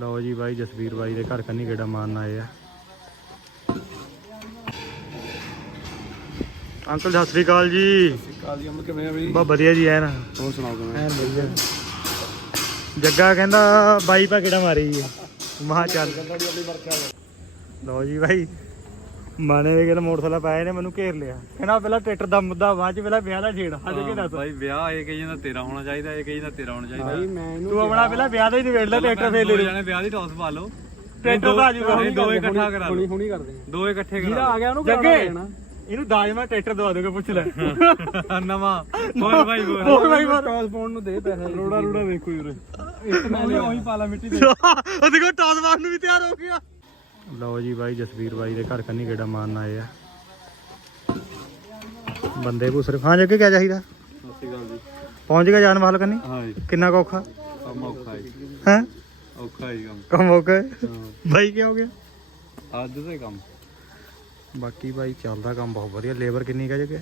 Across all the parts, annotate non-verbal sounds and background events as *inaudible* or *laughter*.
ਲਓ ਜੀ ਬਾਈ ਜਸਵੀਰ ਬਾਈ ਦੇ ਘਰ ਕੰਨੀ ਗੇੜਾ ਮਾਰਨ ਆਏ ਆ। ਅੰਕਲ, ਸਤਿ ਸ੍ਰੀ ਅਕਾਲ ਜੀ। ਕਾਲੀ ਅਮਰ ਕਿਵੇਂ ਆ ਬਈ ਬਾ ਵਧੀਆ ਜੀ, ਐਨ। ਹੋਰ ਸੁਣਾਓ ਕਿਵੇਂ ਐਨ ਵਧੀਆ। ਜੱਗਾ ਕਹਿੰਦਾ, ਬਾਈ ਪਾ ਕਿਹੜਾ ਮਾਰੀ ਜੀ। ਮਹਾ ਚੱਲ। ਲਓ ਜੀ ਬਾਈ। ਮਾਨੇ ਦੇ ਗੱਲ ਮੋਟਰਸਾਈਕਲ ਪਾਏ ਨੇ ਮੈਨੂੰ ਘੇਰ ਲਿਆ। ਕਹਿੰਦਾ ਪਹਿਲਾਂ ਟਰੈਕਟਰ ਦਾ ਮੁੱਦਾ ਬਾਅਦ ਚ ਪਹਿਲਾਂ ਵਿਆਹ ਦਾ ਛੇੜ ਅੱਜ ਕੀ ਦੱਸ। ਭਾਈ ਵਿਆਹ ਇਹ ਕਹੀ ਜਾਂਦਾ ਤੇਰਾ ਹੋਣਾ ਚਾਹੀਦਾ ਇਹ ਕਹੀ ਜਾਂਦਾ ਤੇਰਾ ਹੋਣਾ ਚਾਹੀਦਾ। ਭਾਈ ਮੈਂ ਇਹਨੂੰ ਤੂੰ ਆਪਣਾ ਪਹਿਲਾਂ ਵਿਆਹ ਦਾ ਹੀ ਨਿਬੇੜ ਲੈ ਟਰੈਕਟਰ ਫੇਰ ਲੈ ਦੋ ਜਣੇ ਵਿਆਹ ਦੀ ਟੌਸ ਪਾ ਲਓ। ਟਰੈਕਟਰ ਤਾਂ ਆ ਜਾਊਗਾ ਨਹੀਂ ਦੋ ਇਕੱਠਾ ਕਰਾ ਹੁਣੀ ਲਓ। ਹੁਣੀ ਕਰਦੇ ਦੋ। ਇਕੱਠੇ ਜਿਹੜਾ ਕਰਾ ਆ ਗਿਆ ਉਹਨੂੰ ਕਰਾਉਣਾ ਲੈਣਾ ਇਹਨੂੰ ਦਾਜ ਮੈਂ ਟਰੈਕਟਰ ਦਵਾ ਦੂੰਗਾ ਪੁੱਛ ਲੈ। *laughs* ਨਵਾਂ। ਹੋਰ ਭਾਈ ਹੋਰ। ਹੋਰ ਟੌਸ ਪਾਉਣ ਨੂੰ ਦੇ ਪੈਸੇ। ਰੋੜਾ ਰੋੜਾ ਦੇਖੋ ਵੀਰੇ ਇੱਕ ਮੈਂ ਉਹੀ ਪਾ ਲਾ ਮਿੱਟੀ ਦੇ। ਉਹ ਦੇਖੋ ਟਾਸ ਮਾਰਨ ਨੂੰ ਵੀ ਤਿਆਰ ਹੋ ਗਿਆ। ਲਓ ਜੀ ਬਾਈ ਜਸਵੀਰ ਬਾਈ ਦੇ ਘਰ ਕੰਨੀ ਗੇੜਾ ਮਾਰਨ ਆਏ ਆ। ਬੰਦੇ ਭੂਸਰੇ। ਹਾਂ ਜੱਗੇ ਕਿਆ ਚਾਹੀਦਾ? ਸਤਿ ਅਕਾਲ ਜੀ ਪਹੁੰਚ ਗਿਆ ਜਾਨ ਮਾਲ ਕੰਨੀ? ਹਾਂ ਜੀ। ਕਿੰਨਾ ਕੁ ਔਖਾ? ਕੰਮ ਔਖਾ ਹੈ ਹੈ? ਔਖਾ ਹੈ ਕੰਮ। ਕੰਮ ਔਖਾ ਹੈ? ਹਾਂ। ਬਾਈ ਕੀ ਹੋ ਗਿਆ? ਅੱਜ ਦੇ ਕੰਮ। ਬਾਕੀ ਬਾਈ ਚੱਲਦਾ ਕੰਮ ਬਹੁਤ ਵਧੀਆ। ਲੇਬਰ ਕਿੰਨੀ ਕਾ ਜਗੇ?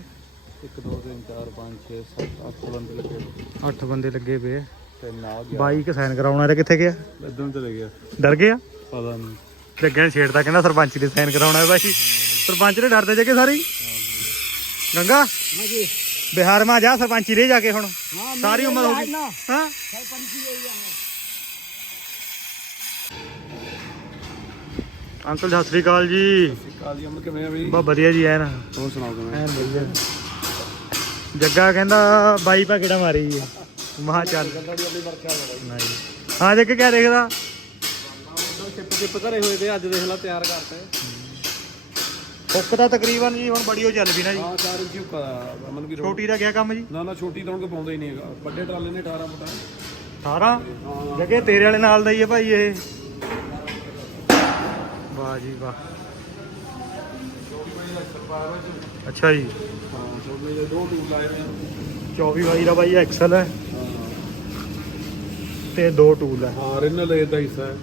1 2 3 4 5 6 7 8 ਬੰਦੇ ਲੱਗੇ 8 ਬੰਦੇ ਲੱਗੇ ਪਏ ਆ। ਤੇ ਨਾ ਬਾਈ ਕਿ ਸਾਈਨ ਕਰਾਉਣਾ ਤੇ ਕਿੱਥੇ ਗਿਆ? ਇਦਾਂ ਚਲੇ ਗਿਆ। ਡਰ ਗਿਆ? ਪਤਾ ਨਹੀਂ। ਲੱਗਿਆ ਛੇੜਦਾ ਕਹਿੰਦਾ ਸਰਪੰਚ ਦੇ ਸਾਈਨ ਕਰਾਉਣਾ ਹੈ ਬਾਈ। ਸਰਪੰਚ ਨੇ ਡਰਦੇ ਜਗੇ ਸਾਰੇ ਹੀ। ਗੰਗਾ? ਹਾਂਜੀ। ਬਿਹਾਰ ਮਾ ਜਾ ਸਰਪੰਚੀ ਰੇ ਜਾ ਕੇ ਹੁਣ। ਹਾਂ ਸਾਰੀ ਉਮਰ ਹੋ ਗਈ। ਹਾਂ? ਅੰਕਲ ਸਤਿ ਸ੍ਰੀ ਅਕਾਲ ਜੀ। ਕਾਲੀ ਅਮਰ ਕਿਵੇਂ ਆ ਬਈ? ਬਾ ਵਧੀਆ ਜੀ ਐਨ। ਹੋਰ ਸੁਣਾਓ ਕਿਵੇਂ? ਐਨ ਵਧੀਆ। ਜੱਗਾ ਕਹਿੰਦਾ ਬਾਈ ਪਾ ਕਿਹੜਾ ਮਾਰੀ ਜੀ? ਮਹਾ ਚੱਲ। ਗੱਡੀ ਆਪਣੀ ਵਰਖਿਆ ਨਹੀਂ। ਹਾਂ ਜੱਗੇ ਕਿਆ ਦੇਖਦਾ? ਚਿੱਪ ਘਰੇ ਹੋਏ ਤੇ ਅੱਜ ਦੇਖ ਲਾ ਤਿਆਰ ਕਰਤੇ ਹੁੱਕ ਤਾਂ ਤਕਰੀਬਨ ਜੀ ਹੁਣ ਬੜੀ ਹੋ ਚੱਲ ਵੀ ਨਾ ਜੀ। ਹਾਂ ਚਾਰ ਇੰਚੀ ਉੱਕਾ ਅਮਨ ਵੀ ਛੋਟੀ ਦਾ ਗਿਆ ਕੰਮ ਜੀ? ਨਾ ਨਾ ਛੋਟੀ ਤਾਂ ਹੁਣ ਕੋ ਪਾਉਂਦਾ ਹੀ ਨਹੀਂ ਹੈਗਾ। ਵੱਡੇ ਟਰਾਲੇ ਨੇ 18 ਫੁੱਟਾ। 18 ਜੱਗੇ ਤੇਰੇ ਵਾਲੇ ਨਾਲ ਦਾ ਹੀ ਹੈ ਭਾਈ ਇਹ। ਵਾਹ ਜੀ ਵਾਹ। ਅੱਛਾ ਜੀ। ਦੋ ਟੂਲ ਲਾਏ ਹੋਏ ਆ 24 ਬਾਈ ਦਾ ਬਾਈ ਐਕਸਲ ਹੈ। ਤੇ ਦੋ ਟੂਲ ਹੈ ਹਾਂ ਰਿਨਲ ਇਹਦਾ ਹਿੱਸਾ ਹੈ।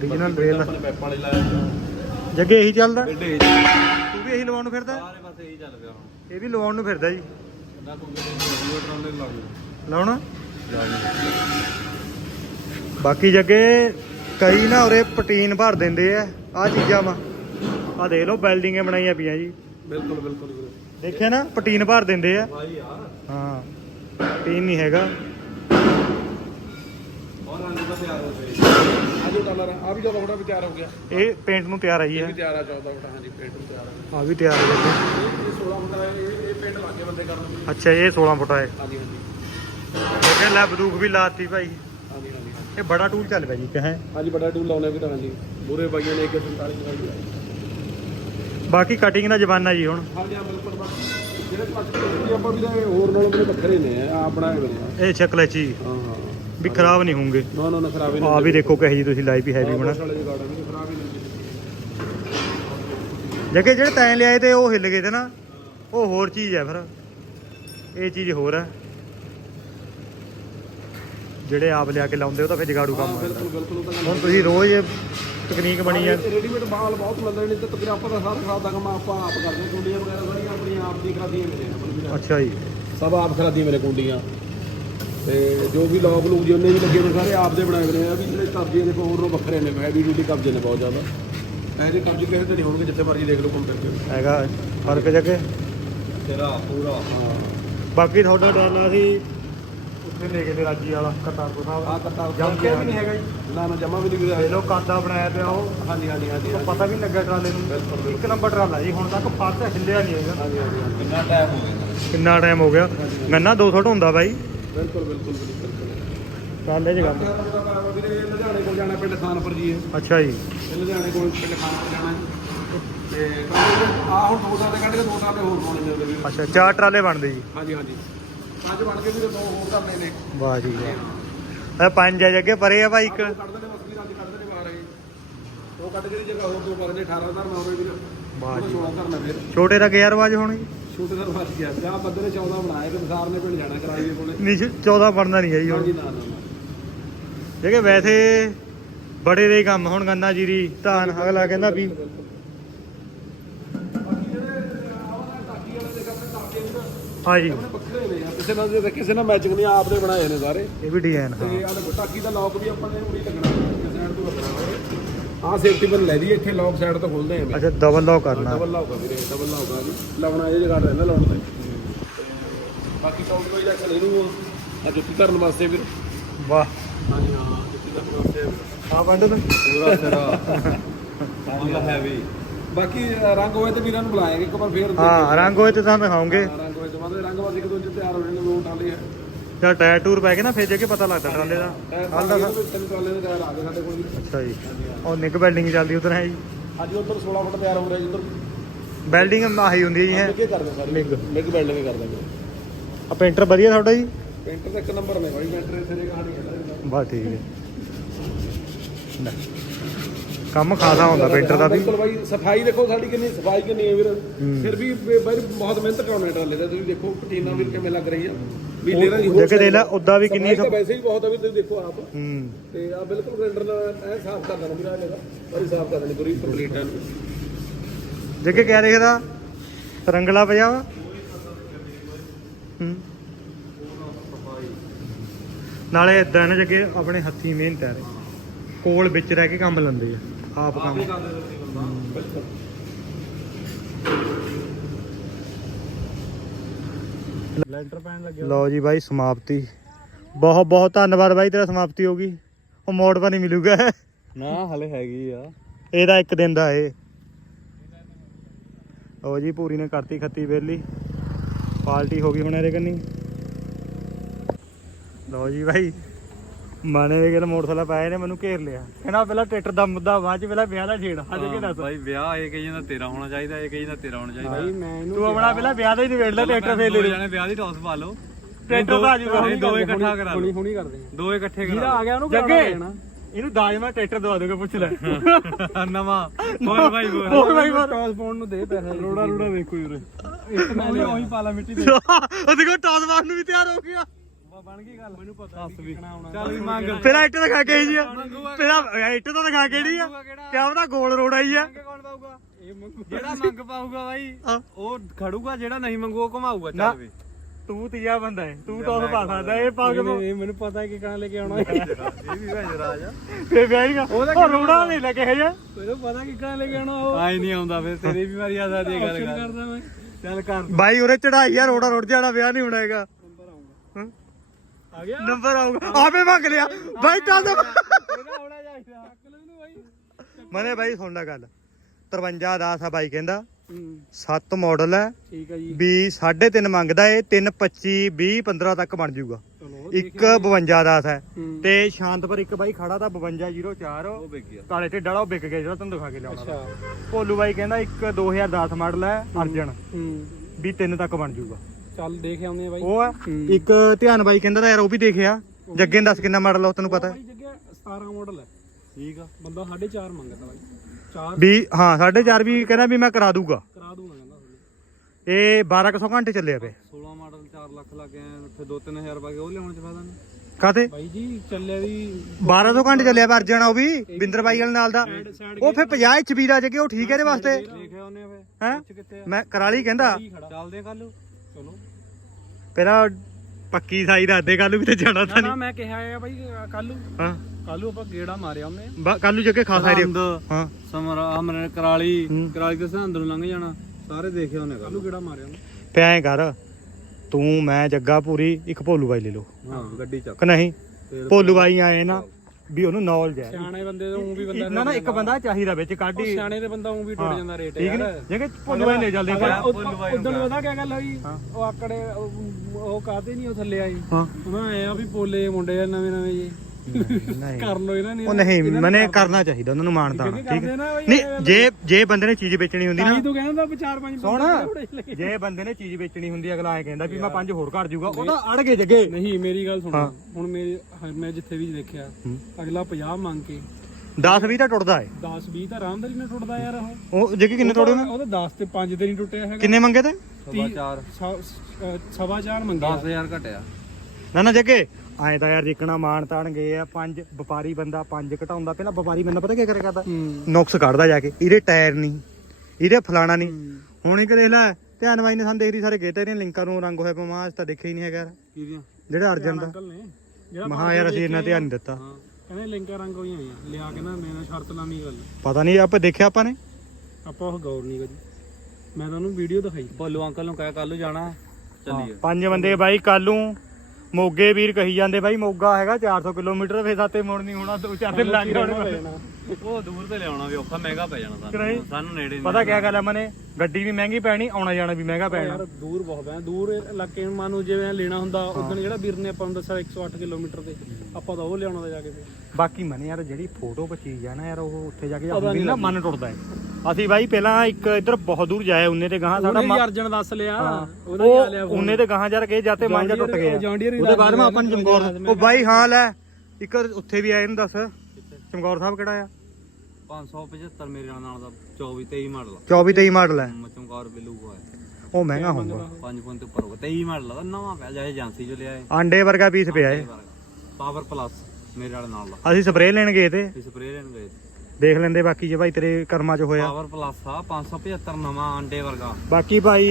ਰੀਜਨਲ ਰੇਲ ਆਪਣੇ ਪੈਪ ਵਾਲੇ ਲਾਏ ਜੱਗੇ ਇਹੀ ਚੱਲਦਾ? ਤੂੰ ਵੀ ਇਹੀ ਲਵਾਉਣ ਨੂੰ ਫਿਰਦਾ? ਸਾਰੇ ਪਾਸੇ ਇਹੀ ਚੱਲ ਪਿਆ ਹੁਣ। ਇਹ ਵੀ ਲਵਾਉਣ ਨੂੰ ਫਿਰਦਾ ਜੀ। ਨਾ ਕੋਈ ਵੀਡੀਓ ਟਰਾਲੇ ਲਾਉ ਲਾਉਣਾ। ਬਾਕੀ ਜੱਗੇ ਕਈ ਨਾ ਉਰੇ ਪਟੀਨ ਭਰ ਦਿੰਦੇ ਆ। ਆ ਚੀਜ਼ਾਂ ਵਾ। ਆ ਦੇਖ ਲਓ ਬਿਲਡਿੰਗਾਂ ਬਣਾਈਆਂ ਪਈਆਂ ਜੀ। ਬਿਲਕੁਲ ਬਿਲਕੁਲ ਦੇਖਿਆ ਨਾ ਪਟੀਨ ਭਰ ਦਿੰਦੇ ਆ। ਭਾਈ ਹਾਂ ਪਟੀਨ ਨਹੀਂ ਹੈਗਾ। ਔਰ ਰੰਗ ਦਾ ਤਿਆਰ ਹੋ ਗਿਆ ਆਜੋ ਡਾਲਰ ਆ ਵੀ ਜਦੋਂ ਥੋੜਾ ਵਿਚਾਰ ਹੋ ਗਿਆ। ਇਹ ਪੇਂਟ ਨੂੰ ਤਿਆਰ ਆਈ ਇਹ ਹੈ ਵੀ ਤਿਆਰ ਆ 14 ਫੁੱਟ ਹਾਂਜੀ ਪੇਂਟ ਨੂੰ ਤਿਆਰ ਆ। ਆ ਵੀ ਤਿਆਰ ਹੈ ਜੱਗੇ ਇਹ। 16 ਫੁੱਟ ਦਾ ਇਹ ਇਹ ਪੇਂਟ ਲਾਗੇ ਬੰਦੇ ਕਰਨ ਅੱਛਾ ਇਹ 16 ਫੁੱਟ ਹੈ ਹਾਂਜੀ ਹਾਂਜੀ। ਜੱਗੇ ਲੈ ਬੰਦੂਕ ਵੀ ਲਾਤੀ ਭਾਈ। ਹਾਂਜੀ ਹਾਂਜੀ। ਇਹ ਬੜਾ ਟੂਲ ਚੱਲ ਪਿਆ ਜੀ ਕਹੇ ਹਾਂਜੀ ਵੱਡਾ ਟੂਲ ਲਾਉਣੇ ਵੀ ਤਾਂ ਹਾਂਜੀ। ਬੂਰੇ ਬਾਈਆਂ ਨੇ 147 ਚਲਾਈ ਬਾਕੀ ਕਟਿੰਗ ਦਾ ਜ਼ਮਾਨਾ ਜੀ ਹੁਣ। ਹਾਂਜੀ ਬਿਲਕੁਲ ਬਸ। ਜਿਹੜੇ ਪਲਾਸਟਿਕ ਆਪਾਂ ਵੀ ਤਾਂ ਇਹ ਹੋਰ ਨਾਲੋਂ ਵੀ ਵੱਖਰੇ ਨੇ ਆ ਬਣਾਏ ਹੋਏ ਨੇ। ਇਹ ਸ਼ਕਲ ਚ ਹੀ ਹਾਂ ਹਾਂ। ਵੀ ਖਰਾਬ ਨਹੀਂ ਹੋਣਗੇ। ਨਾ ਨਾ ਨਾ ਖਰਾਬ ਹੀ ਆ ਵੀ ਦੇਖੋ ਕਹੇ ਜੀ ਤੁਸੀਂ ਲਾਈ ਵੀ ਹੈਵੀ ਬਣਾ। ਖਰਾਬ ਹੀ ਜੱਗੇ ਜਿਹੜੇ ਤੈਂ ਲਿਆਏ ਤੇ ਉਹ ਹਿੱਲ ਗਏ ਤੇ ਨਾ ਉਹ ਹੋਰ ਚੀਜ਼ ਹੈ ਫਿਰ। ਇਹ ਚੀਜ਼ ਹੋਰ ਹੈ। ਜਿਹੜੇ ਆਪ ਲਿਆ ਕੇ ਲਾਉਂਦੇ ਉਹ ਤਾਂ ਫਿਰ ਜਗਾੜੂ ਕੰਮ ਹੈ ਬਿਲਕੁਲ ਹੁਣ ਤੁਸੀਂ ਰੋਜ਼ ਤਕਨੀਕ ਬਣੀ ਆ। ਰੈਡੀਮੇਡ ਮਾਲ ਬਹੁਤ ਮਿਲਦੇ ਨੇ ਤੇ ਤਕਰੀਬਨ ਆਪਾਂ ਤਾਂ ਸਾਰਾ ਖਾਦ ਦਾ ਕੰਮ ਆਪਾਂ ਆਪ ਕਰਦੇ ਹਾਂ। ਕੁੰਡੀਆਂ ਵਗੈਰਾ ਸਾਰੀਆਂ ਆਪਣੀਆਂ ਆਪ ਦੀ ਖਰਾਦੀਆਂ ਆਪਣੇ ਅੱਛਾ ਜੀ। ਸਭ ਆਪ ਖਰਾਦੀਆਂ ਮੇਰੇ ਕੁੰਡੀਆਂ। ਤੇ ਜੋ ਵੀ ਲੋਕ ਲੋਕ ਜਿੰਨੇ ਵੀ ਲੱਗੇ ਨੇ ਸਾਰੇ ਆਪ ਦੇ ਬਣਾਏ ਹੋਏ ਨੇ। ਆ ਵੀ ਜਿਹੜੇ ਕਬਜ਼ੇ ਦੇ ਹੋਰ ਨੂੰ ਵੱਖਰੇ ਨੇ ਹੈਵੀ ਡਿਊਟੀ ਕਬਜ਼ੇ ਨੇ ਬਹੁਤ ਜ਼ਿਆਦਾ। ਐਸੇ ਕਬਜ਼ੇ ਕਿਸੇ ਤੇ ਨਹੀਂ ਹੋਣਗੇ ਜਿੱਥੇ ਮਰਜ਼ੀ ਦੇਖ ਲਓ ਘੁੰਮ ਫਿਰ ਕੇ। ਹੈਗਾ ਫ਼ਰਕ ਜੱਗੇ ਤੇਰਾ ਪੂਰਾ। ਹਾਂ। ਬਾਕੀ ਤੁਹਾਡਾ ਡਾਲਾ ਸੀ ਉੱਥੇ ਲੈ ਕੇ ਤੇ ਰਾਜੀ ਵਾਲਾ ਕਰਤਾਰਪੁਰ ਆ ਸਾਹਿਬ। ਕੱਟਾ ਜੰਮ ਕੇ ਵੀ ਨਹੀਂ ਹੈਗਾ ਜੀ। ਨਾ ਨਾ ਜਮਾ ਵੀ ਨਹੀਂ ਇਹ ਵੀਰੇ ਲੋ ਕਾਦਾ ਬਣਾਇਆ ਪਿਆ ਉਹ। ਹਾਂਜੀ ਹਾਂਜੀ ਹਾਂਜੀ ਪਤਾ ਵੀ ਨੀ ਲੱਗਿਆ ਟਰਾਲੇ ਨੂੰ। ਇੱਕ ਨੰਬਰ ਟਰਾਲਾ ਜੀ ਹੁਣ ਤੱਕ ਫ਼ਰਕ ਹਿੱਲਿਆ ਨਹੀਂ ਹੈਗਾ। ਹਾਂਜੀ ਹਾਂਜੀ ਹਾਂਜੀ। ਕਿੰਨਾ ਟਾਈਮ ਹੋ ਗਿਆ? ਕਿੰਨਾ ਟਾਈਮ ਹੋ ਗਿਆ? ਗੰਨਾ 2 ਫੁੱਟ ਹੁੰਦਾ ਬਾਈ। ਬਿਲਕੁਲ ਬਿਲਕੁਲ ਬਿਲਕੁਲ ਟਰਾਲੇ ਵੀਰੇ ਲੁਧਿਆਣੇ ਕੋਲ ਜਾਣਾ ਪਿੰਡ ਖਾਨਪੁਰ ਜੀ। ਇਹ ਅੱਛਾ ਜੀ। ਇਹ ਲੁਧਿਆਣੇ ਕੋਲ ਪਿੰਡ ਖਾਨਪੁਰ ਜਾਣਾ ਹੈ। ਤੇ ਆ ਹੁਣ ਦੋ ਦੇ ਕੱਢ ਕੇ ਦੋ ਦੇ ਹੋਰ ਪਾਉਣੇ ਨੇ ਉਹਦੇ ਵੀਰੇ ਅੱਛਾ ਚਾਰ ਟਰਾਲੇ ਬਣਦੇ ਜੀ। ਹਾਂਜੀ ਹਾਂਜੀ। ਅੱਜ ਬਣ ਕੇ ਵੀਰੇ ਦੋ ਹੋਰ ਕਰਨੇ ਨੇ। ਵਾਹ ਜੀ ਵਾਹ। ਇਹ ਪੰਜ ਆ ਜੱਗੇ ਪਰੇ ਆ ਭਾਈ ਇੱਕ। ਆਹ ਦੋ ਕੱਢਦੇ ਨੇ ਮਸਲੀ ਅੱਜ ਕੱਢਦੇ ਨੇ ਬਾਹਰ ਇਹ ਉਹ ਕੱਢ ਕੇ ਦੀ ਜਗ੍ਹਾ ਹੋਰ ਦੋ ਕਰਨੇ 18 ਧਰਨਾ ਹੋਵੇ ਵੀਰੇ। ਵਾਹ ਜੀ 16 ਧਰਨਾ ਫਿਰ ਛੋਟੇ ਦਾ ਗਿਆਰ ਵਾਜ ਹੋਣੀ। ਛੋਟੇ ਦਾ ਵੱਜ ਗਿਆ। ਜਾਂ ਬੰਦੇ ਨੇ 14 ਬਣਾਏ ਤੇ ਵਿਸਾਰ ਨੇ ਪਿੰਡ ਜਾਣਾ ਕਰਾਈ ਕੋਲੇ ਨਹੀਂ 14 ਬਣਦਾ ਨਹੀਂ ਹੈ ਜੀ ਹੁਣ। ਹਾਂਜੀ ਨਾ ਨਾ ਨਾ। ਜੱਗੇ ਵੈਸੇ ਬੜੇ ਦੇ ਕੰਮ। ਹੁਣ ਗੰਨਾ ਜੀਰੀ ਧਾਨ ਅਗਲਾ ਕਹਿੰਦਾ ਵੀ ਹਾਂ ਜੀ ਵੱਖਰੇ ਨੇ ਯਾਰ, ਕਿਸੇ ਨਾਲ ਕਿਸੇ ਨਾਲ ਮੈਚਿੰਗ ਨਹੀਂ ਆਪਦੇ ਬਣਾਏ ਨੇ ਸਾਰੇ। ਇਹ ਵੀ ਡਿਜ਼ਾਈਨ ਹਾਂ। ਤੇ ਆਹ ਦੇਖੋ ਟਾਕੀ ਦਾ ਲੌਕ ਵੀ ਆਪਾਂ ਨੇ ਉਰੀ ਲੱਗਣਾ। ਆਹ ਸੇਫਟੀ ਬਨ ਲੈ ਦੀ ਇੱਥੇ ਲੌਕ ਸਾਈਡ ਤੋਂ ਖੋਲਦੇ ਆਂ ਅੱਛਾ ਡਬਲ ਲੌਕ ਕਰਨਾ। ਡਬਲ ਲੌਕ ਆ ਵੀਰੇ ਡਬਲ ਲੌਕ ਆ ਜੀ। ਲਾਉਣਾ ਇਹ ਜਗ੍ਹਾ ਰਹਿੰਦਾ ਲਾਉਣ ਤੇ। ਬਾਕੀ ਕਾਊਂਟ ਕੋਈ ਜੈਕਸ਼ਨ ਇਹਨੂੰ ਆ ਜੁੱਤੀ ਕਰਨ ਵਾਸਤੇ ਵੀਰ। ਵਾਹ। ਹਾਂਜੀ ਹਾਂ ਜੁੱਤੀ ਕਰਨ ਵਾਸਤੇ ਆ ਬੰਦ ਤੂੰ ਪੂਰਾ ਸਿਰਾ। ਫੁੱਲ ਹੈਵੀ ਬਾਕੀ ਰੰਗ ਹੋਏ ਤੇ ਵੀਰਾਂ ਨੂੰ ਬੁਲਾਏਗੇ ਇੱਕ ਵਾਰ ਫੇਰ ਹਾਂ ਰੰਗ ਹੋਏ ਤੇ ਤੁਹਾਨੂੰ ਦਿਖਾਉਂਗੇ। ਹਾਂ, ਰੰਗ ਹੋਏ ਤੇ ਬਾਅਦ ਰੰਗ ਵਾਸ ਇੱਕ ਦੋ ਤਿਆਰ ਹੋ ਜਾਣਗੇ ਲੋਟ ਵਾਲੇ ਆ। ਜਦ ਟਾਇਰ ਟੂਰ ਪੈ ਗਏ ਨਾ ਫੇਰ ਜੇ ਕੇ ਪਤਾ ਲੱਗਦਾ ਟਰਾਲੇ ਦਾ। ਹਾਲ ਦਾ ਤਿੰਨ ਟਰਾਲੇ ਦੇ ਟਾਇਰ ਆ ਗਏ ਸਾਡੇ ਕੋਲ ਅੱਛਾ ਜੀ। ਉਹ ਨਿੱਕ ਬਿਲਡਿੰਗ ਚੱਲਦੀ ਉਧਰ ਹੈ ਜੀ। ਅੱਜ ਉੱਧਰ 16 ਫੁੱਟ ਤਿਆਰ ਹੋ ਰਿਹਾ ਜੀ ਉੱਧਰ। ਬਿਲਡਿੰਗ ਆਹੀ ਹੁੰਦੀ ਹੈ ਜੀ ਹੈ। ਅੱਗੇ ਕਰਦੇ ਸਾਰੇ। ਮਿਗ। ਮਿਗ ਬਿਲਡਿੰਗ ਕਰਦੇ ਨੇ ਆ ਪੇਂਟਰ ਵਧੀਆ ਤੁਹਾਡਾ ਜੀ? ਪੇਂਟਰ ਦਾ ਇੱਕ ਨੰਬਰ ਨੇ ਬਾਈ ਪੇਂਟਰ ਇੱਥੇ ਦੀ ਕਹਾਣੀ ਹੈ ਬਸ ਠੀਕ ਹੈ। ਕੰਮ ਖਾਸਾ ਹੁੰਦਾ ਪੇਂਟਰ ਦਾ ਵੀ। ਬਿਲਕੁਲ ਬਾਈ ਸਫ਼ਾਈ ਦੇਖੋ ਸਾਡੀ ਕਿੰਨੀ ਸਫ਼ਾਈ ਕਿੰਨੀ ਹੈ ਵੀਰ। ਫਿਰ ਵੀ ਬ- ਬਾਈ ਬਹੁਤ ਮਿਹਨਤ ਕਰਾਉਣੇ ਟਰਾਲੇ ਦਾ। ਤੁਸੀਂ ਦੇਖੋ ਪਟੀਨਾ ਵੀਰ ਕਿਵੇਂ ਲੱਗ ਰਹੀ ਆ। ਵੀ ਲੇਰਾ ਦੀ ਲੈ ਉਦਾਂ ਵੀ ਕਿੰਨੀ ਵੈਸੇ ਹੀ ਬਹੁਤ ਆ ਵੀ ਤੁਸੀਂ ਦੇਖੋ ਆਪ। ਹੂੰ। ਤੇ ਆ ਬਿਲਕੁਲ ਗ੍ਰੈਂਡਰ ਨਾਲ ਐ ਸਾਫ਼ ਕਰ ਦੇਣਾ ਵੀਰ ਜਗ੍ਹਾ ਬੜੀ ਸਾਫ਼ ਕਰ ਦੇਣੀ ਪੂਰੀ ਕੰਪਲੀਟ ਹੈ ਕੇ ਕਿਆ ਦੇਖਦਾ? ਰੰਗਲਾ ਪਿਆ ਵਾ ਹੂੰ। ਨਾਲੇ ਇਦਾਂ ਨਾ ਜਗੇ ਆਪਣੇ ਹੱਥੀ ਮਿਹਨਤ ਹੈ ਕੋਲ ਵਿੱਚ ਰਹਿ ਕੇ ਕੰਮ ਲੈਂਦੇ ਆ। ਆਪ ਕੰਮ। ਲੈਂਟਰ ਪੈਣ ਲੱਗਿਆ ਲਓ ਜੀ ਬਾਈ ਸਮਾਪਤੀ। ਬਹੁਤ ਬਹੁਤ ਧੰਨਵਾਦ ਬਾਈ ਤੇਰਾ ਸਮਾਪਤੀ ਹੋ ਗਈ। ਉਹ ਮੋੜ ਪਾ ਨਹੀਂ ਮਿਲੂਗਾ। ਨਾ ਹਲੇ ਹੈਗੀ ਆ। ਇਹਦਾ ਇੱਕ ਦਿਨ ਦਾ ਏ ਉਹ ਜੀ ਪੂਰੀ ਨੇ ਕਰਤੀ ਖੱਤੀ ਵੇਲੀ ਪਾਲਟੀ ਹੋ ਗਈ ਹੁਣ ਇਹਦੇ ਕੰਨੀ। ਲਓ ਜੀ ਭਾਈ ਮਾਨੇ ਵੇ ਕਹਿੰਦਾ ਮੋਟਰਸਾਈਕਲ ਪਾਇਆ ਨੇ ਮੈਨੂੰ ਘੇਰ ਲਿਆ। ਕਹਿੰਦਾ ਪਹਿਲਾਂ ਟਰੈਕਟਰ ਦਾ ਮੁੱਦਾ ਬਾਅਦ ਚ ਪਹਿਲਾਂ ਵਿਆਹ ਦਾ ਛੇੜ ਅੱਜ ਕੀ ਦੱਸ। ਭਾਈ ਵਿਆਹ ਇਹ ਕਹੀ ਜਾਂਦਾ ਤੇਰਾ ਹੋਣਾ ਚਾਹੀਦਾ ਇਹ ਕਹੀ ਜਾਂਦਾ ਤੇਰਾ ਹੋਣਾ ਚਾਹੀਦਾ। ਮੈਂ ਤੂੰ ਆਪਣਾ ਪਹਿਲਾਂ ਵਿਆਹ ਦਾ ਹੀ ਨਿਬੇੜ ਲੈ ਟਰੈਕਟਰ ਫੇਰ ਲੈ ਦੋ ਲੈ ਜਾਣੇ ਵਿਆਹ ਦੀ ਟੌਸ ਪਾ ਲਓ। ਟਰੈਕਟਰ ਤਾਂ ਆ ਜਾਊਗਾ ਨਹੀਂ ਦੋਏ ਇਕੱਠਾ ਕਰਾ ਲਓ। ਹੁਣੀ ਕਰਦੇ ਦੋਏ ਇਕੱਠੇ ਕਰਾ ਜਿਹੜਾ ਆ ਗਿਆ ਉਹਨੂੰ ਜੱਗੇ ਇਹਨੂੰ ਦਾਜ ਮੈਂ ਟਰੈਕਟਰ ਦਵਾ ਦੂੰਗਾ ਪੁੱਛ ਲੈ। ਲਓ *laughs* ਨਵਾਂ। ਹੋਰ ਭਾਈ ਹੋਰ। ਹੋਰ ਟੌਸ ਪਾਉਣ ਨੂੰ ਦੇ ਪੈਸੇ। ਰੋੜਾ ਰੋੜਾ ਦੇਖੋ ਯੂਰੇ। ਇੱਕ ਮੈਂ ਉਹੀ ਪਾਲਾ ਮਿੱਟੀ ਦੇ ਉਹਦੇ ਕੋਲ ਟੌਸ ਮਾਰਨ ਨੂੰ ਵੀ ਤਿਆਰ ਹੋ ਗਿਆ। ਬਣ ਗਈ ਗੱਲ? ਮੈਨੂੰ ਪਤਾ ਦੱਸ ਵੀ। ਚੱਲ ਵੀ ਮੰਗ। ਪਹਿਲਾਂ ਇੱਟ ਦਿਖਾ ਕੇ ਜੀ ਆ। ਪਹਿਲਾਂ ਇੱਟ ਤਾਂ ਦਿਖਾ ਕਿਹੜੀ ਆ। ਕਿਆ ਉਹਦਾ ਗੋਲ ਰੋਡ ਆਈ ਆ। ਕੌਣ ਪਾਊਗਾ? ਇਹ ਮੰਗੂ। ਜਿਹੜਾ ਮੰਗ ਪਾਊਗਾ ਬਾਈ ਹਾਂ। ਉਹ ਖੜੂਗਾ ਜਿਹੜਾ ਨਹੀਂ ਮੰਗੂ ਉਹ ਘਮਾਊਗਾ ਨਾ। ਚੱਲ ਵੀ। ਤੂੰ ਤੀਆ ਬੰਦਾ ਹੈ। ਤੂੰ ਟੌਸ ਪਾ ਸਕਦਾ ਇਹ ਪਾ ਕੇ ਇਹ ਮੈਨੂੰ ਪਤਾ ਹੈ ਕਿ ਕਹਾਂ ਲੈ ਕੇ ਆਉਣਾ। ਇਹ ਵੀ ਭੈਣ ਰਾਜ। ਆ ਫੇਰ ਵਿਆਹੀਗਾ ਉਹ ਰੋੜਾ ਨਹੀਂ ਲੱਗੇ ਹੈ ਜਾ ਮੈਨੂੰ ਪਤਾ ਕਿ ਕਹਾਂ ਲੈ ਕੇ ਆਉਣਾ ਉਹ। ਆਈ ਨਹੀਂ ਆਉਂਦਾ ਫਿਰ ਤੇਰੀ ਵੀ ਵਾਰੀ ਆ ਸਕਦੀ ਹੈ ਗੱਲ ਕਰ ਕਰਦਾ ਮੈਂ। ਚੱਲ ਕਰ। ਬਾਈ ਉਰੇ ਚੜਾਈ ਆ ਰੋੜਾ ਰੋੜ ਜਾਣਾ ਵਿਆਹ ਨਹੀਂ ਹੋਣਾ ਹੈਗਾ? ਆ ਗਿਆ? ਨੰਬਰ ਆਊਗਾ। ਆਪੇ ਮੰਗ ਲਿਆ। ਬਾਈ ਚੱਲ ਇਹਦਾ ਹੋਣਾ ਚਾਹੀਦਾ। ਬਾਈ। ਮਨੇ ਬਾਈ ਸੁਣ ਲੈ ਗੱਲ। 53 ਦਾ ਆ ਬਾਈ ਕਹਿੰਦਾ। ਹੂੰ। 7 ਮਾਡਲ ਹੈ। ਠੀਕ ਹੈ ਜੀ। ਵੀ 3.5 ਮੰਗਦਾ ਏ 3 25 20 15 ਤੱਕ ਬਣ ਜਾਊਗਾ। ਚਲੋ ਇੱਕ 52 ਦਾ ਹੈ। ਹੂੰ। ਤੇ ਸ਼ਾਂਤ ਪਰ ਇੱਕ ਬਾਈ ਖੜਾ ਤਾਂ 5204 ਉਹ ਵਿਕ ਗਿਆ। ਕਾਲੇ ਢਿੱਡ ਵਾਲਾ ਉਹ ਵਿਕ ਗਿਆ ਜਿਹੜਾ ਤੁਹਾਨੂੰ ਦਿਖਾ ਕੇ ਲਿਆਉਣਾ ਅੱਛਾ। ਭੋਲੂ ਬਾਈ ਕਹਿੰਦਾ ਇੱਕ 2010 ਮਾਡਲ ਹੈ ਅਰਜਨ। ਹੂੰ। ਵੀ 3 ਤੱਕ ਬਣ ਜਾਊਗਾ। ਚੱਲ ਦੇਖ ਆਉਂਦੇ ਆ ਬਾਈ। ਉਹ ਹੂੰ। ਇੱਕ ਧਿਆਨ ਬਾਈ ਕਹਿੰਦਾ ਤਾਂ ਯਾਰ ਉਹ ਵੀ ਦੇਖਿਆ। ਜੱਗੇ ਨੇ ਦੱਸ ਕਿੰਨਾ ਮਾਡਲ ਆ ਉਹ ਤੈਨੂੰ ਪਤਾ ਹੈ? ਬਾਈ ਜੱਗੇ 17 ਮਾਡਲ ਹੈ ਠੀਕ ਆ। ਬੰਦਾ 4.5 ਮੰਗਦਾ ਬਾਈ। 4 ਵੀ ਹਾਂ 4.5 ਵੀ ਕਹਿੰਦਾ ਵੀ ਮੈਂ ਕਰਾ ਦੂਗਾ। ਕਰਾ ਦੂੰਗਾ ਕਹਿੰਦਾ ਤੁਹਾਨੂੰ ਇਹ 1200 ਘੰਟੇ ਚੱਲਿਆ ਪਏ 16 ਮਾਡਲ 4 ਲੱਖ ਲੱਗ ਗਏ ਉੱਥੇ 2-3000 ਰੁਪਏ ਉਹ ਲਿਆਉਣ ਚ ਫਾਇਦਾ ਨਹੀਂ। ਕਾਤੇ ਬਾਈ ਜੀ ਚੱਲਿਆ ਵੀ 1200 ਘੰਟੇ ਚੱਲਿਆ ਪਿਆ ਅਰਜਨ ਉਹ ਵੀ ਬਿੰਦਰ ਬਾਈ ਵਾਲੇ ਨਾਲ ਦਾ। ਉਹ ਫਿਰ 50 ਐਚਪੀ ਦਾ ਜੱਗੇ ਉਹ ਠੀਕ ਹੈ ਇਹਦੇ ਵਾਸਤੇ। ਦੇਖਿਆ ਉਹਨੇ ਫੇ ਹੈਂ? ਕਿੱਥੇ ਆ? ਮੈਂ ਕਰਾਲੀ ਕਹਿੰਦਾ। ਕੀ ਚੱਲਦੇ ਕੱਲ ਨੂੰ। ਚਲੋ। ਪਹਿਲਾਂ ਪੱਕੀ ਸਾਈ ਰੱਖਦੇ ਕੱਲ ਨੂੰ ਵੀ ਤੇ ਜਾਣਾ ਤਾਂ ਨਾ ਨਹੀਂ। ਮੈਂ ਕਿਹਾ ਆ ਬਾਈ ਕੱਲ ਹਾਂ। ਕੱਲ ਆਪਾਂ ਗੇੜਾ ਮਾਰਿਆ ਉਹਨੇ। ਕੱਲ ਨੂੰ ਜੱਗੇ ਖਾਸਾ ਏਰੀਆ ਸਰਹੰਦ ਹਾਂ। ਸਮਰ ਅਮਰ ਕਰਾਲੀ ਹੂੰ। ਕਰਾਲੀ ਤੋਂ ਸਰਹੰਦ ਨੂੰ ਲੰਘ ਜਾਣਾ। ਸਾਰੇ ਦੇਖੇ ਉਹਨੇ ਕੱਲ ਗੇੜਾ ਮਾਰਿਆ ਉਹਨੇ। ਪਿਆ ਐਂ ਕਰ ਤੂੰ ਮੈਂ ਜੱਗਾ ਪੂਰੀ ਇੱਕ ਭੋਲੂ ਬਾਈ ਲੈ ਲਓ। ਹਾਂ ਗੱਡੀ ਚੱਕ। ਕਿ ਨਹੀਂ? ਤੇਲ ਭੋਲੂ ਬਾਈ ਆਏ ਨਾ। ਵੀ ਉਹਨੂੰ ਨੌਲੇਜ ਹੈ। ਸਿਆਣੇ ਬੰਦੇ ਤੋਂ ਉਹ ਵੀ ਬੰਦਾ ਨਾ ਨਾ ਇੱਕ ਬੰਦਾ ਚਾਹੀਦਾ ਵਿੱਚ ਕਾਢੀ। ਸਿਆਣੇ ਦੇ ਬੰਦਾ ਉਹ ਵੀ ਟੁੱਟ ਜਾਂਦਾ ਰੇਟ ਠੀਕ ਯਾਰ। ਨੇ ਜਿਹੜੇ ਭੋਲੂ ਬਾਈ ਲੈ ਚੱਲਦੇ ਉਦੋਂ ਪਤਾ ਕੀ ਗੱਲ ਹੋਈ? ਉਹ ਆਕੜੇ ਉਹ- ਕਾਹਦੇ ਨਹੀਂ ਉਹ ਥੱਲੇ ਆਈ? ਹਾਂ। ਉਹਨਾਂ ਆਏ ਆ ਵੀ ਪੋਲੇ ਮੁੰਡੇ ਆ ਨਵੇਂ ਨਵੇਂ ਜੀ ਨਹੀਂ। ਕਰ ਲੋ ਇਹਨਾਂ ਨੇ ਉਹ ਨਹੀਂ ਮਨੇ ਕਰਨਾ ਚਾਹੀਦਾ ਉਹਨਾਂ ਨੂੰ ਮਾਨਤਾ। ਠੀਕ ਕਰਦੇ ਹੈ ਨਹੀਂ ਜੇ ਜੇ ਬੰਦੇ ਨੇ ਚੀਜ਼ ਵੇਚਣੀ ਹੁੰਦੀ ਤਾਂ ਨਾ ਹੀ ਤੂੰ ਕਹਿੰਦਾ ਵੀ ਚਾਰ ਪੰਜ ਸੁਣ ਜੇ ਬੰਦੇ ਨੇ ਚੀਜ਼ ਵੇਚਣੀ ਹੁੰਦੀ ਅਗਲਾ ਐ ਕਹਿੰਦਾ ਵੀ ਮੈਂ ਪੰਜ ਹੋਰ ਘਰ ਜੂਗਾ ਉਹ ਤਾਂ ਅੜ ਗਏ ਜੱਗੇ। ਨਹੀਂ ਮੇਰੀ ਗੱਲ ਸੁਣ। ਹਾਂ। ਹੁਣ ਮੇਰੇ ਹਾਂ, ਮੈਂ ਜਿੱਥੇ ਵੀ ਦੇਖਿਆ ਹੂੰ। ਅਗਲਾ 50 ਮੰਗ ਕੇ। 10 20 ਤਾਂ ਟੁੱਟਦਾ ਏ। 10 20 ਤਾਂ ਆਰਾਮਦਾਰੀ ਨਾਲ ਟੁੱਟਦਾ ਯਾਰ ਉਹ। ਉਹ ਜੱਗੇ ਕਿੰਨੇ ਤੋੜੇ ਨੇ ਉਹਦਾ 10 ਤੇ 5 ਤੇ ਨਹੀਂ ਟੁੱਟਿਆ ਹੈਗਾ। ਕਿੰਨੇ ਮੰਗੇ ਤੇ? ਸਵਾ ਚਾਰ ਸਵਾ- ਅਹ ਸਵਾ ਚਾਰ ਮੰਗਿਆ 10000 ਘਟਿਆ। ਨਾ ਨਾ ਜੱਗੇ ਐਂ ਤਾਂ ਯਾਰ ਜਿੱਕਣਾ ਮਾਨ ਤਾਣ ਗਏ ਆ ਪੰਜ ਵਪਾਰੀ ਬੰਦਾ ਪੰਜ ਘਟਾਉਂਦਾ ਪਹਿਲਾਂ ਵਪਾਰੀ ਬੰਦਾ ਪਤਾ ਕੀ ਕਰੇ ਕਰਦਾ? ਨੁਕਸ ਕੱਢਦਾ ਜਾ ਕੇ ਇਹਦੇ ਟਾਇਰ ਨਹੀਂ ਇਹਦੇ ਫਲਾਣਾ ਨਹੀਂ। ਹੁਣ ਹੀ ਦੇਖ ਲੈ ਧਿਆਨ ਬਾਈ ਨੇ ਸਾਨੂੰ ਦੇਖਦੀ ਸਾਰੇ ਗੇਤੇ ਨੇ ਲਿੰਕਾਂ ਨੂੰ ਰੰਗ ਹੋਇਆ ਪਮਾ ਅੱਜ ਤਾਂ ਦੇਖਿਆ ਹੀ ਨਹੀਂ ਹੈਗਾ ਯਾਰ। ਕਿਹਦੀਆਂ? ਜਿਹੜਾ ਅਰਜਨ ਦਾ। ਅੰਕਲ ਨੇ ਜਿਹੜਾ ਮਹਾ ਯਾਰ ਅਸੀਂ ਇੰਨਾ ਧਿਆਨ ਨਹੀਂ ਦਿੱਤਾ। ਕਹਿੰਦੇ ਲਿੰਕਾਂ ਰੰਗ ਹੋਈਆਂ ਆ ਲਿਆ ਕੇ ਨਾ ਮੈਂ ਸ਼ਰਤ ਲਾਮੀ ਗੱਲ। ਪਤਾ ਨਹੀਂ ਆਪਾਂ ਦੇਖਿਆ ਆਪਾਂ ਨੇ। ਆਪਾਂ ਉਹ ਗੌਰ ਨਹੀਂ ਕਰੀ। ਮੈਂ ਤਾਂ ਉਹਨੂੰ ਵੀਡੀਓ ਦਿਖਾਈ। ਭੋਲੂ ਅੰਕਲ ਨੂੰ ਕਹਿ ਕੱਲ ਨੂੰ ਜਾਣਾ। ਚੱਲੀਏ। ਪੰਜ ਬੰਦੇ ਬਾਈ ਕੱਲੂ ਮੋਗੇ ਵੀਰ ਕਹੀ ਜਾਂਦੇ ਬਾਈ ਮੋਗਾ ਹੈਗਾ 400 ਕਿਲੋਮੀਟਰ ਫੇਰ ਸਾਤੇ ਮੁੜ ਨਹੀਂ ਹੋਣਾ ਦੋ ਚਾਰ ਦਿਨ ਲੱਗ ਜਾਣੇ ਉਹ ਦੂਰ ਤੇ ਲਿਆਉਣਾ ਵੀ ਔਖਾ ਮਹਿੰਗਾ ਪੈ ਜਾਣਾ ਨਹੀਂ। ਸਾਨੂੰ ਸਾਨੂੰ ਨੇੜੇ ਪਤਾ ਕਿਆ ਗੱਲ ਹੈ ਮਨੇ ਗੱਡੀ ਵੀ ਮਹਿੰਗੀ ਪੈਣੀ ਆਉਣਾ ਜਾਣਾ ਵੀ ਮਹਿੰਗਾ ਪੈਣਾ। ਯਾਰ ਦੂਰ ਬਹੁਤ ਹੈ ਦੂਰ ਇਲਾਕੇ ਨੂੰ ਮਾਨੂੰ ਜਿਵੇਂ ਲੈਣਾ ਹੁੰਦਾ ਉਦੋਂ ਜਿਹੜਾ ਵੀਰ ਨੇ ਆਪਾਂ ਨੂੰ ਦੱਸਿਆ 108 ਕਿਲੋਮੀਟਰ ਤੇ ਆਪਾਂ ਤਾਂ ਉਹ ਲਿਆਉਣਾ ਦਾ ਜਾ ਕੇ ਬਾਕੀ ਮਨੇ ਯਾਰ ਜਿਹੜੀ ਫੋਟੋ ਪਾ ਚੀਜ਼ ਆ ਨਾ ਯਾਰ ਉਹ ਉੱਥੇ ਜਾ ਕੇ ਨਾ ਮਨ ਟੁੱਟਦਾ ਹੈ। ਅਸੀਂ ਬਾਈ ਪਹਿਲਾਂ ਇੱਕ ਇੱਧਰ ਬਹੁਤ ਦੂਰ ਜਾਏ ਉਹਨੇ ਤੇ ਗਾਹਾਂ ਸਾਡਾ ਉਹਨੇ ਅਰਜਨ ਦੱਸ ਲਿਆ ਉਹਨੇ ਲਿਆ ਤੇ ਗਾਹਾਂ ਜਾ ਕੇ ਜਾਤੇ ਮਨ ਜਾ ਟੁੱਟ ਗਿਆ। ਉਹਦੇ ਬਾਅਦ ਮੈਂ ਆਪਾਂ ਨੂੰ ਚਮਕੌਰ ਉਹ ਬਾਈ ਹਾਂ ਲੈ ਇੱਕ ਉੱਥੇ ਵੀ ਆਏ ਨੂੰ ਦੱਸ। ਚਮਕੌਰ ਸਾਹਿਬ ਕਿਹੜਾ ਆ? 575 ਮੇਰੇ ਨਾਲ ਦਾ 24 23 ਮਾਡਲ 24 23 ਮਾਡਲ ਹੈ ਮਚਮਕਾਰ ਬਿੱਲੂ ਕੋ ਹੈ ਉਹ ਮਹਿੰਗਾ ਹੋਊਗਾ। 5 ਪੁੰਨ ਤੇ ਉੱਪਰ ਹੋਗਾ 23 ਮਾਡਲ ਦਾ ਨਵਾਂ ਪਿਆ ਜਾਏ ਏਜੰਸੀ ਚ ਲਿਆ ਆਂਡੇ ਵਰਗਾ ਪੀਸ ਪਿਆ ਏ ਪਾਵਰ ਪਲੱਸ ਮੇਰੇ ਨਾਲ ਦਾ। ਅਸੀਂ ਸਪਰੇਅ ਲੈਣ ਗਏ ਤੇ। ਇਹ ਸਪਰੇਅ ਲੈਣ ਗਏ। ਦੇਖ ਲੈਂਦੇ ਬਾਕੀ ਜੇ ਭਾਈ ਤੇਰੇ ਕਰਮਾਂ 'ਚ ਹੋਇਆ। ਪਾਵਰ ਪਲੱਸ ਆ 575 ਨਵਾਂ ਅੰਡੇ ਵਰਗਾ। ਬਾਕੀ ਭਾਈ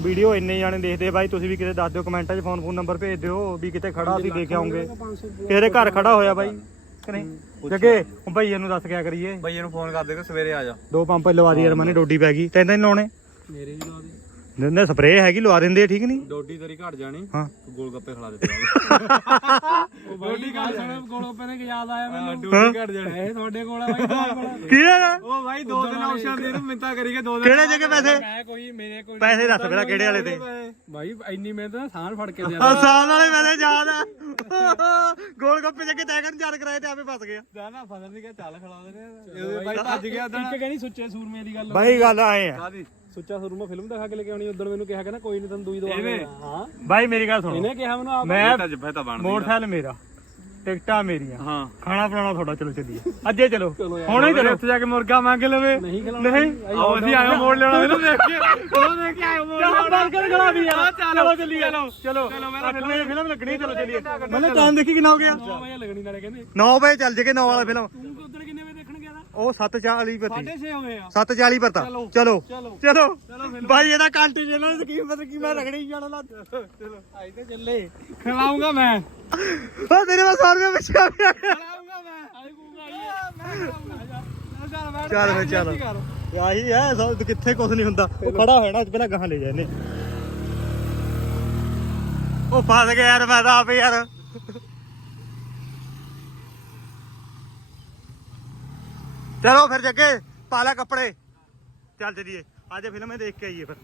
ਵੀਡੀਓ ਇੰਨੇ ਜਾਣੇ ਦੇਖਦੇ ਭਾਈ ਤੁਸੀਂ ਵੀ ਕਿਤੇ ਦੱਸ ਦਿਓ ਕਮੈਂਟਾਂ 'ਚ ਫੋਨ ਫੋਨ ਨੰਬਰ ਭੇਜ ਦਿਓ ਵੀ ਕਿਤੇ ਖੜਾ ਅਸੀਂ ਦੇਖ ਆਉਂਗੇ ਦੇ ਘਰ ਖੜਾ ਹੋਇਆ ਬਾਈ ਕਿ ਨਹੀਂ? ਜੱਗੇ ਭਈਏ ਨੂੰ ਦੱਸ ਕਿਆ ਕਰੀਏ। ਬਈ ਇਹਨੂੰ ਫੋਨ ਕਰ ਦੇ ਕਿ ਸਵੇਰੇ ਆ ਜਾ। ਦੋ ਪੰਪ ਲਵਾ ਦੀ ਯਾਰ ਮਨੇ ਡੋਡੀ ਪੈ ਗਈ। ਤੈਨੂੰ ਤਾਂ ਨੀ ਲਾਉਣੇ। ਮੇਰੇ ਵੀ ਲਾ ਦੇ। ਦਿੰਦੇ ਸਪਰੇਅ ਹੈਗੀ ਲਵਾ ਦਿੰਦੇ ਆ, ਠੀਕ ਨਹੀਂ? ਡੋਡੀ ਤੇਰੀ ਘਟ ਜਾਣੀ। ਹਾਂ। ਗੋਲ ਗੱਪੇ ਖਿਲਾ ਦੇ ਉਹ ਬਾਈ ਗੱਲ ਸੁਣ ਕੋਲੋਂ ਪੈਨੇ ਕਿ ਯਾਦ ਆਇਆ ਮੈਨੂੰ? ਡੋਡੀ ਘਟ ਜਾਣੀ। ਇਹ ਤੁਹਾਡੇ ਕੋਲ ਆ ਬਾਈ ਤੁਹਾਡੇ ਕੋਲ ਕੀ ਹੈ ਉਹ ਭਾਈ ਦੋ ਦਿਨ ਆਪਸ਼ਨ ਦੇ ਨੂੰ ਮਿੰਤਾ ਕਰੀ ਕੇ ਦੋ ਕਿਹੜੇ ਜਗ੍ਹਾ ਪੈਸੇ? ਹੈ ਕੋਈ ਮੇਰੇ ਕੋਲ ਪੈਸੇ ਦੱਸ ਪਹਿਲਾਂ ਕਿਹੜੇ ਵਾਲੇ ਤੇ। ਬਾਈ ਇੰਨੀ ਮਿਹਨਤ ਨਾਲ ਸਾਹ ਫੜ ਕੇ ਦੇ ਆਸਾਨ ਵਾਲੇ ਪੈਸੇ ਯਾਦ ਆ। ਗੋਲ ਗੱਪੇ ਜੱਗੇ ਤੈਅ ਕਰਨ ਚੱਲ ਕਰਾਏ ਤੇ ਆਪੇ ਫਸ ਗਿਆ ਦਾ ਨਾ ਫਸਲ ਨਹੀਂ ਕਿ ਚੱਲ ਖਿਲਾ ਦੇ ਨੇ ਭਾਈ ਭੱਜ ਗਿਆ ਇੱਕ ਕਹਿੰਦੀ ਸੁੱਚੇ ਸੂਰਮੇ ਦੀ ਗੱਲ ਬਾਈ ਗੱਲ ਆਏ ਆ। ਕਾਦੀ ਸੁੱਚਾ ਸੂਰਮਾ ਫਿਲਮ ਦਿਖਾ ਕੇ ਲੈ ਕੇ ਆਉਣੀ ਉਦੋਂ ਮੈਨੂੰ ਕਿਹਾ ਕਹਿੰਦਾ ਕੋਈ ਨਹੀਂ ਤੈਨੂੰ ਦੂਈ ਦਵਾ ਹਾਂ। ਬਾਈ ਮੇਰੀ ਗੱਲ ਸੁਣੋ। ਇਹਨੇ ਕਿਹਾ ਮੈਨੂੰ ਆਪ? ਮੈਂ ਤਾਂ ਜੱਫੇ ਤਾਂ ਬਣਦੀ ਮੋਟਰਸਾਈਕਲ ਮੇਰਾ। ਟਿਕਟਾਂ ਮੇਰੀਆਂ। ਹਾਂ। ਖਾਣਾ ਬਣਾਉਣਾ ਤੁਹਾਡਾ ਚਲੋ ਚੱਲੀਏ। ਅੱਜੇ ਚਲੋ। ਹੁਣੇ ਚਲੋ ਉੱਥੇ ਜਾ ਕੇ ਮੁਰਗਾ ਮੰਗ ਲਵੇ। ਨਹੀਂ ਆਓ ਅਸੀਂ ਆਇਓ ਮੋੜ ਲੈਣਾ। ਇਹਨੂੰ ਦੇਖ ਕੇ ਉਹ ਦੇਖ ਕੇ ਆਇਓ ਮੋੜ ਚਲੋ ਬਰਗਰ ਖੜਾ ਵੀ ਆ ਚਲੋ ਚੱਲੀਏ। ਚਲੋ ਚਲੋ। ਅੱਠ ਵਜੇ ਫਿਲਮ ਲੱਗਣੀ ਚਲੋ ਚੱਲੀਏ। ਮਤਲਬ ਟਾਈਮ ਦੇਖੀ ਕਿੰਨਾ ਹੋ ਗਿਆ? 9 ਵਜੇ ਲੱਗਣੀ ਨਾਲੇ ਕਹਿੰਦੇ। 9 ਵਜੇ ਚੱਲ ਜੇਗੇ 9 ਵਾਲਾ ਫਿਲਮ ਤੂੰ ਉਦੋਂ ਕਿੰਨੇ ਵਜੇ ਦੇਖਣ ਗਿਆ ਉਹ 7:40 ਪਤੀ 6 ਹੋਏ ਆ। 7:40 ਪਤਾ ਚਲੋ ਚਲੋ। ਚਲੋ। ਭਾਈ ਇਹਦਾ ਕੰਟੀਨਿਊ ਸਕੀਮ ਪਤਾ ਕੀ ਮੈਂ ਰਗੜੀ ਜਾਣਾ ਲਾ ਚਲੋ ਆਈ ਤੇ ਚੱਲੇ। ਖਿਲਾਉਂਗਾ ਮੈਂ। ਉਹ ਤੇਰੇ ਪਾਸ 100 ਰੁਪਏ ਪਿੱਛੇ ਆ ਗਿਆ। ਖਿਲਾਉਂਗਾ ਮੈਂ। ਆਈ ਕੂਗਾ ਮੈਂ ਚੱਲ ਫੇ ਚੱਲ ਆਹੀ ਹੈ ਸਭ ਕਿੱਥੇ ਕੁਝ ਨਹੀਂ ਹੁੰਦਾ। ਉਹ ਖੜਾ ਹੋਇਆ ਨਾ ਅੱਜ ਪਹਿਲਾਂ ਗਾਹਾਂ ਲੈ ਜਾ ਇਹਨੇ ਉਹ ਫਸ ਗਿਆ ਯਾਰ ਮੈਂ ਤਾਂ ਆਪੇ ਯਾਰ। ਚਲੋ ਫਿਰ ਜੱਗੇ, ਪਾ ਲੈ ਕੱਪੜੇ। ਚੱਲ ਚਲੀਏ। ਅੱਜ ਫਿਲਮ ਦੇਖ ਕੇ ਆਈਏ ਫਿਰ।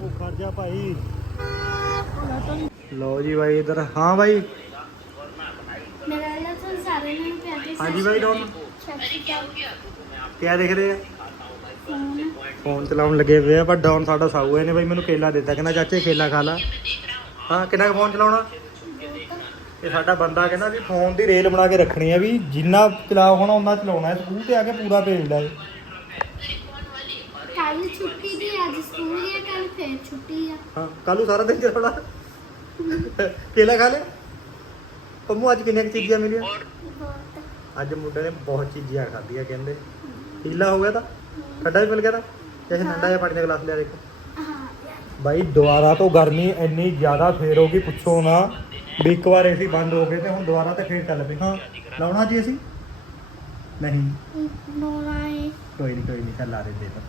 ਉਹ ਖੜ ਜਾ ਭਾਈ। ਲਓ ਜੀ ਭਾਈ ਇਧਰ। ਹਾਂ ਭਾਈ ਮੇਰਾ ਅੱਲਾ ਤੁਹਾਨੂੰ ਸਾਰਿਆਂ ਨੂੰ ਪਿਆਰ ਦੇ ਹਾਂਜੀ ਭਾਈ ਡੌਨ। ਕਿਆ ਦੇਖ ਰਹੇ ਆ? ਫੋਨ ਚਲਾਉਣ ਲੱਗੇ ਹੋਏ ਆ, ਪਰ ਡਾਊਨ ਸਾਡਾ ਸਾਊ ਇਹਨੇ ਬਈ, ਮੈਨੂੰ ਕੇਲਾ ਦਿੱਤਾ। ਕਹਿੰਦਾ, ਚਾਚੇ, ਕੇਲਾ ਖਾ ਲਾ। ਹਾਂ, ਕਿੰਨਾ ਕੁ ਫੋਨ ਚਲਾਉਣਾ? ਇਹ ਸਾਡਾ ਬੰਦਾ ਕਹਿੰਦਾ ਵੀ ਫੋਨ ਦੀ ਰੇਲ ਬਣਾ ਕੇ ਰੱਖਣੀ ਆ ਵੀ ਜਿੰਨਾ ਚਲਾਓ ਹੋਣਾ ਉਹਨਾਂ ਚਲਾਉਣਾ ਹੈ। ਸਕੂਲ ਤੇ ਆ ਕੇ ਪੂਰਾ ਭੇਜਦਾ ਹੈ ਕੱਲ ਛੁੱਟੀ ਦੀ ਅੱਜ ਸਕੂਲ ਗਿਆ ਕੱਲ ਫੇਰ ਛੁੱਟੀ ਆ। ਹਾਂ ਕੱਲ ਨੂੰ ਸਾਰਾ ਦਿਨ ਚਲਾਉਣਾ। ਕੇਲਾ ਖਾ ਲੈ ਪੰਮੂ ਅੱਜ ਕਿੰਨੀਆਂ ਕੁ ਚੀਜ਼ਾਂ ਮਿਲੀਆਂ? ਬਹੁਤ। ਅੱਜ ਮੁੰਡੇ ਨੇ ਬਹੁਤ ਚੀਜ਼ਾਂ ਖਾਧੀਆਂ ਕਹਿੰਦੇ। ਹੀਲਾ ਹੋ ਗਿਆ ਤਾਂ? ਠੰਡਾ ਵੀ ਮਿਲ ਗਿਆ ਤਾਂ? ਜੈਸੇ ਠੰਡਾ ਜਿਹਾ ਪਾਣੀ ਦਾ ਗਲਾਸ ਲਿਆ ਦੇਖੋ। ਹਾਂ। ਬਾਈ ਦੁਬਾਰਾ ਤੋਂ ਗਰਮੀ ਇੰਨੀ ਜ਼ਿਆਦਾ ਫੇਰ ਹੋ ਗਈ ਪੁੱਛੋ ਨਾ। ਵੀ ਇੱਕ ਵਾਰ ਏਸੀ ਬੰਦ ਹੋ ਗਏ ਤੇ ਹੁਣ ਦੁਬਾਰਾ ਤੇ ਫੇਰ ਚੱਲ ਪਏ। ਹਾਂ ਲਾਉਣਾ ਜੀ ਅਸੀਂ ਨਹੀਂ। ਨੋਲਾਏ ਕੋਈ ਨਹੀਂ ਕੋਈ ਨਹੀਂ ਚੱਲ ਲਾ ਦਿੰਦੇ ਤਾਂ